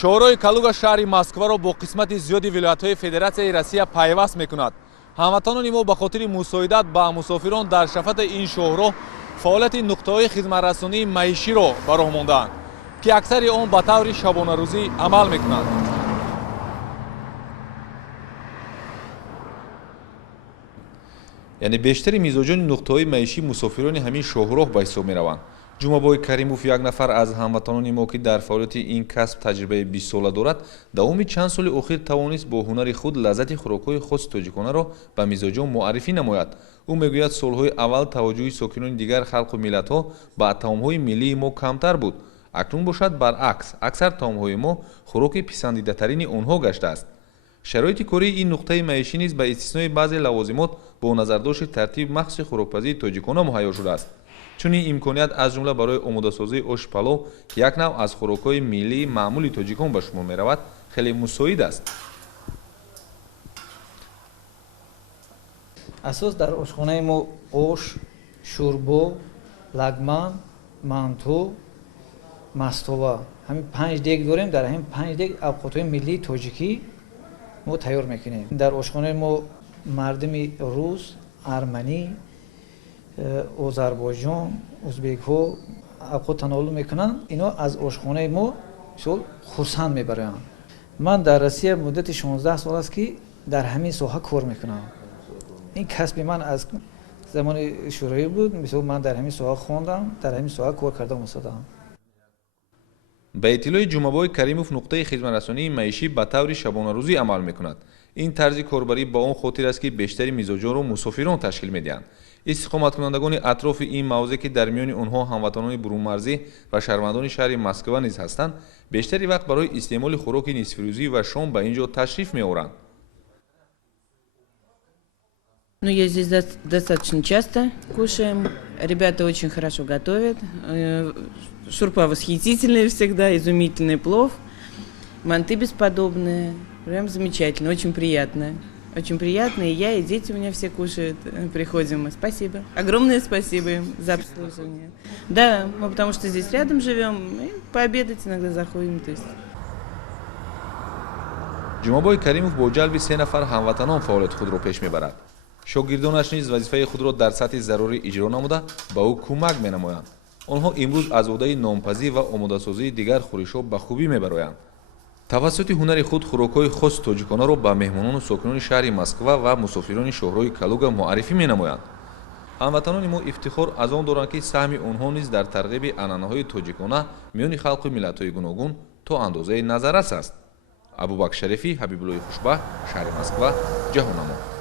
шоҳраи Калуга шаҳри Москваро бо қисмати зиёди вилоятҳои Федератсияи Россия пайваст мекунад. ҳамватанони мо ба хотири мусоидат ба мусофирон дар шафати ин шоҳроҳ фаъолияти нуқтаҳои хизматрасонии маиширо ба роҳ мондаанд, ки аксари он ба таври шабонарӯзӣ амал мекунанд. яъне бештари мизоҷони нуқтаҳои маишии мусофирони ҳамин шоҳроҳ ба ҳисоб мераванд. ҷумабой Каримов як нафар аз ҳамватанони мо ки дар фаъолияти ин касб таҷрибаи 20 сола дорад, давоми чанд соли охир тавонист бо ҳунари худ лаззати хӯрокҳои хоси тоҷиконаро ба мизоҷон муаррифӣ намояд. ӯ мегӯяд солҳои аввал таваҷҷӯҳи сокинони дигар халқу миллатҳо ба таомҳои миллии мо камтар буд. акнун бошад баръакс, аксар таомҳои мо хӯроки писандидатарини онҳо гаштааст. шароити кории ин нуқтаи маишӣ низ ба истиснои баъзе лавозимот бо назардошти тартиб махсуси хӯрокпазии тоҷикона муҳайё шудааст. чунин имконият аз ҷумла барои омодасозии оши палов, ки як навъ аз хӯрокҳои миллии маъмули тоҷикон ба шумор меравад, хеле мусоид аст. асос дар ошхонаи мо ош, шӯрбо, лагман, манту, мастова ҳамин 5 дег дорем. дар ҳамин 5 дег авқотҳои миллии тоҷикӣ мо тайёр мекунем. дар ошхонаи мо мардуми рус, арманӣ, озарбойҷон, ӯзбекҳо авқот тановул мекунанд. ино аз ошхонаи мо мисол хурсанд мебаранд. ман дар Россия муддати 16 сол аст ки дар ҳамин соҳа кор мекунам. ин касби ман аз замони шӯравӣ буд. мисол ман дар ҳамин соҳа хондам, дар ҳамин соҳа кор кардам омадам. ба иттилои Ҷумабой Каримов, нуқтаи хизматрасонии маишӣ ба таври шабонарӯзӣ амал мекунад. ин тарзи корбарӣ ба он хотир аст ки бештари мизоҷонро мусофирон ташкил медиҳанд. истиқоматкунандагони атрофи ин мавзеъ ки дар миёни онҳо ҳамватанони бурунмарзӣ ва шаҳрвандони шаҳри Москва низ ҳастанд, бештари вақт барои истеъмоли хӯроки нисфирӯзӣ ва шом ба ин ҷо ташриф меоранд. Ну, я здесь достаточно часто кушаем. Ребята очень хорошо готовят. Шурпа восхитительная всегда, изумительный плов. Манты бесподобные. Прям замечательно, очень приятно. Очень приятно, и я, и дети у меня все кушают. Приходим мы. Спасибо. Огромное спасибо им за обслуживание. Да, мы потому что здесь рядом живем, и пообедать иногда заходим. То есть. Ҷумабой Каримов бо ҷалби 3 нафар ҳамватанон фаъолияти худро пеш мебарад. шогирдонаш низ вазифаи худро дар сатҳи зарурӣ иҷро намуда ба ӯ кӯмак менамоянд. онҳо имрӯз аз одаи нонпазӣ ва омодасозии дигар хӯришҳо ба хубӣ мебароянд. тавассути ҳунари худ хӯрокҳои хоси тоҷиконаро ба меҳмонону сокинони шаҳри Москва ва мусофирони шоҳрои Калуга муаррифӣ менамоянд. ҳамватанони мо ифтихор аз он доранд ки саҳми онҳо низ дар тарғиби анъанаҳои тоҷикона миёни халқу миллатҳои гуногун то андозаи назаррас аст. Абубакр Шарифӣ, Ҳабибуллои Хушбахт, шаҳри Москва, ҷаҳоннамо.